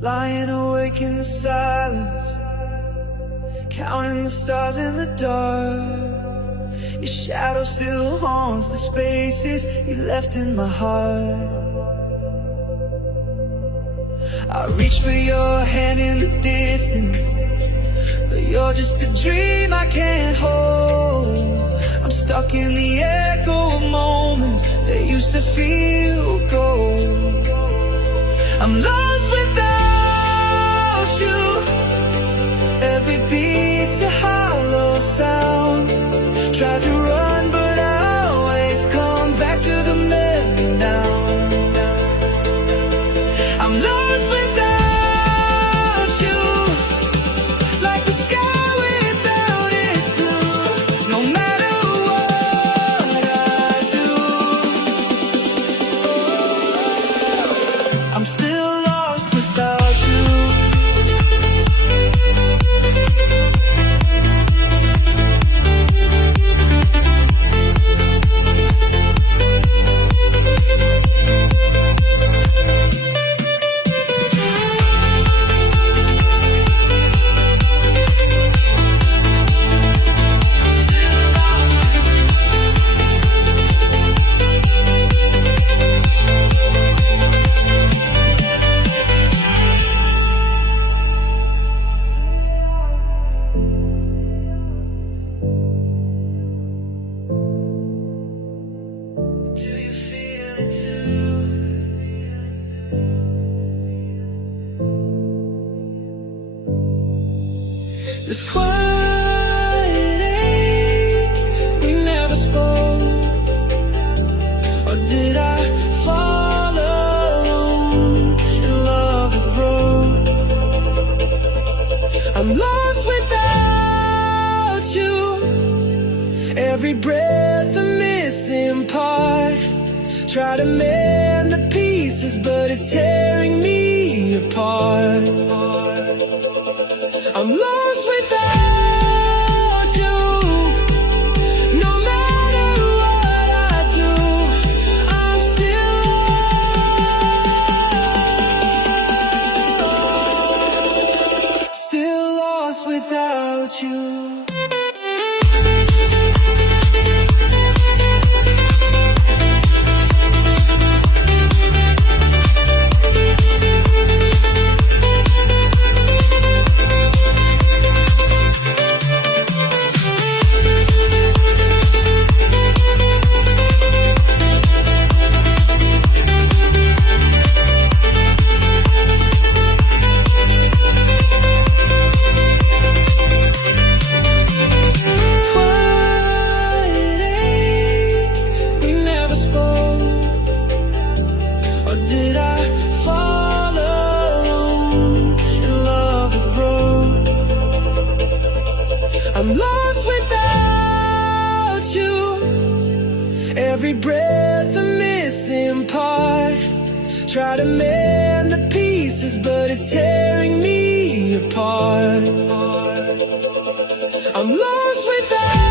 lying awake in the silence, counting the stars in the dark. Your shadow still haunts the spaces you left in my heart. I reach for your hand in the distance, but you're just a dream I can't hold. I'm stuck in the echo of moments that used to feel gold. I'm lost without you. Every beat's a hollow sound. Try to run but I always come back to the memory now. I'm lost without you, like the sky without its blue. No matter what I do, I'm still lost without you. This quiet ache, we never spoke. Or did I fall alone in love that broke? I'm lost without you. Every breath a missing part. Try to mend the pieces, but it's tearing me apart. I'm lost without you. No matter what I do, I'm still lost without you. I'm lost without you. Every breath a missing part. Try to mend the pieces, but it's tearing me apart. I'm lost without